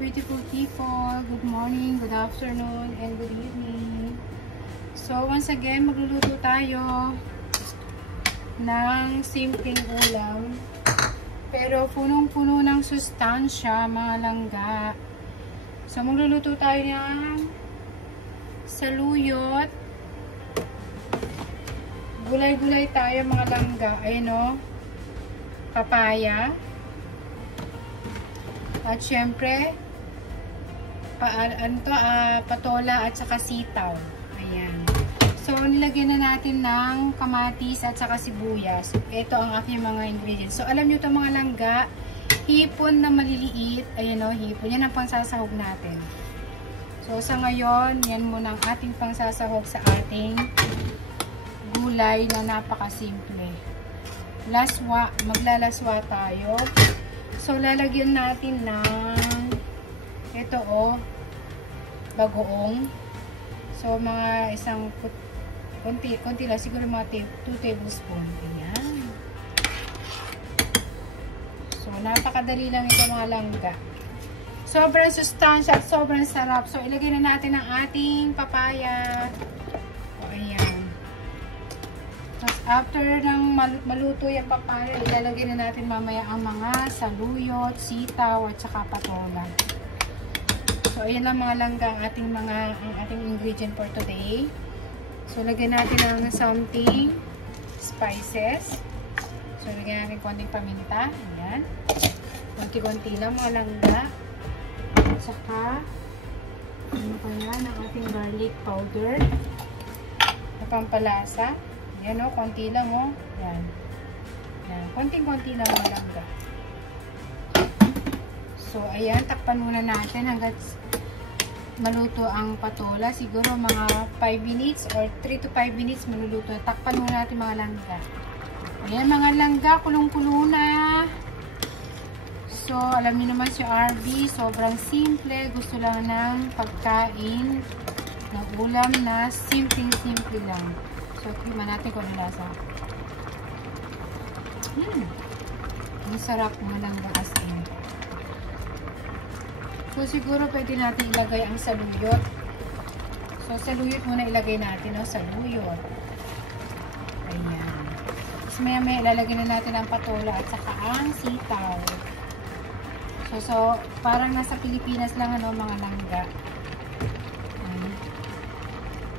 beautiful people. Good morning, good afternoon, and good evening. So, once again, magluluto tayo ng simpleng ulam. Pero punong-puno ng sustansya, mga langga. So, magluluto tayo ng saluyot. Gulay-gulay tayo, mga langga. Ayun o. Papaya. At syempre, patola at saka sitaw. Ayan. So, nilagyan na natin ng kamatis at saka sibuyas. Ito ang aking mga ingredients. So, alam nyo ito mga langga, hipon na maliliit. Ayan o, hipon. Yan ang pangsasahog natin. So, sa ngayon, yan muna ang ating pangsasahog sa ating gulay na napakasimple. Laswa, maglalaswa tayo. So, lalagyan natin ng ito bagoong. So, mga isang konti lang. Siguro mga 2 tablespoon. Ayan. So, napakadali lang ito mga langga. Sobrang sustansya at sobrang sarap. So, ilagay na natin ang ating papaya. O, ayan. After ng maluto yung papaya, ilalagay na natin mamaya ang mga saluyot, sitaw, at saka patola. So, ayan lang mga langga ang ating ingredient for today. So, lagyan natin ng something spices. So, lagyan natin konting paminta. Ayan. Konti-konti lang mga langga. At saka, ano pa yan, ang ating garlic powder. Na pampalasa. Yan o, konti lang o. Yan. Yan. Konting-konti lang malangga. So, ayan. Takpan muna natin hanggat maluto ang patola. Siguro mga 5 minutes or 3 to 5 minutes maluluto. Takpan muna natin mga langga. Ayan mga langga. Kulong-kulo na. So, alam niyo naman si RB. Sobrang simple. Gusto lang ng pagkain ng ulam na simpleng-simple lang. So, tingnan natin kung ano lasa. Ang sarap mga langga as in. So, siguro pwede natin ilagay ang saluyot. So, saluyot muna ilagay natin, no? Saluyot. Ayan. Tapos maya-maya ilalagay na natin ang patola at saka ang sitaw. So, parang nasa Pilipinas lang, ano, mga langga.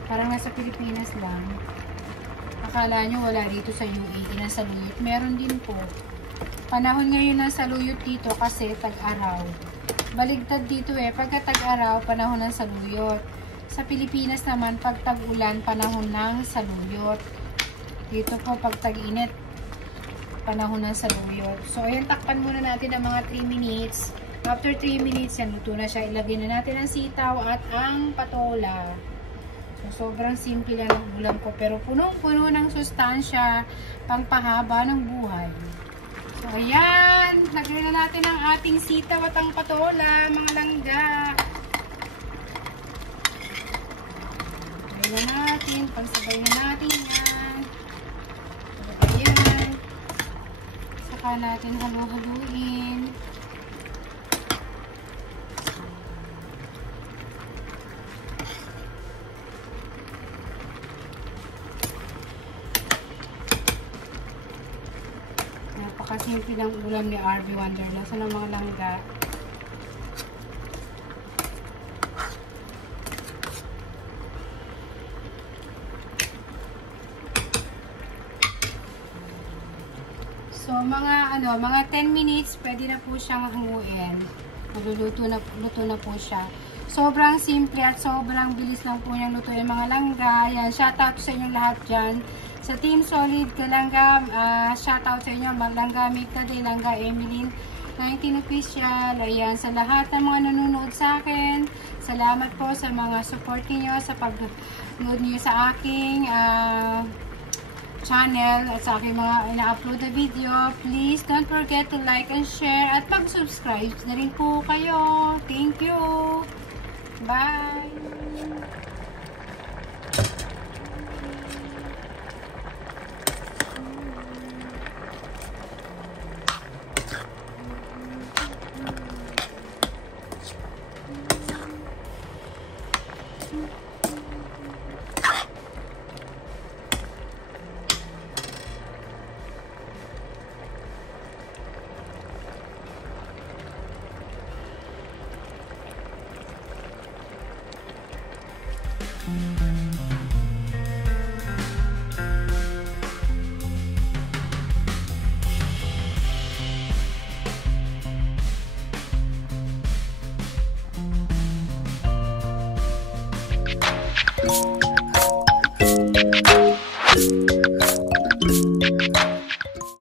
Parang nasa Pilipinas lang. Akala nyo wala dito sa UAE na saluyot. Meron din po. Panahon ngayon ng saluyot dito kasi tag-araw. Baligtad dito pagka tag-araw, panahon ng saluyot. Sa Pilipinas naman, pag tag-ulan, panahon ng saluyot. Dito po, pag tag-init, panahon ng saluyot. So, ayan, takpan muna natin ng mga 3 minutes. After 3 minutes, yan, luto na siya. Ilagay na natin ang sitaw at ang patola. So, sobrang simple lang ang ulam ko. Pero punong-puno ng sustansya, pangpahaba ng buhay. So, ayan. Lagyan na natin ang ating sitaw at ang patola, mga langga. Lagyan na natin. Pagsabay na natin yan. So, ayan. Saka natin halu-haluin. Napakasimple ng ulam ni RB Wonderland. So, ng mga langga. So, mga 10 minutes, pwede na po siyang hanguin. Luto na po siya. Sobrang simple at sobrang bilis lang po niyang lutuin mga langga. Yan, shoutout sa inyong lahat dyan. Sa Team Solid Kalangga, shoutout sa inyo, Langga Mikade, Langga Emeline, 19 Official. Ayan, sa lahat ng mga nanonood sa akin, salamat po sa mga support niyo sa pag-nood niyo sa aking channel at sa aking mga ina-upload na video. Please don't forget to like and share at mag-subscribe na rin po kayo. Thank you. Bye.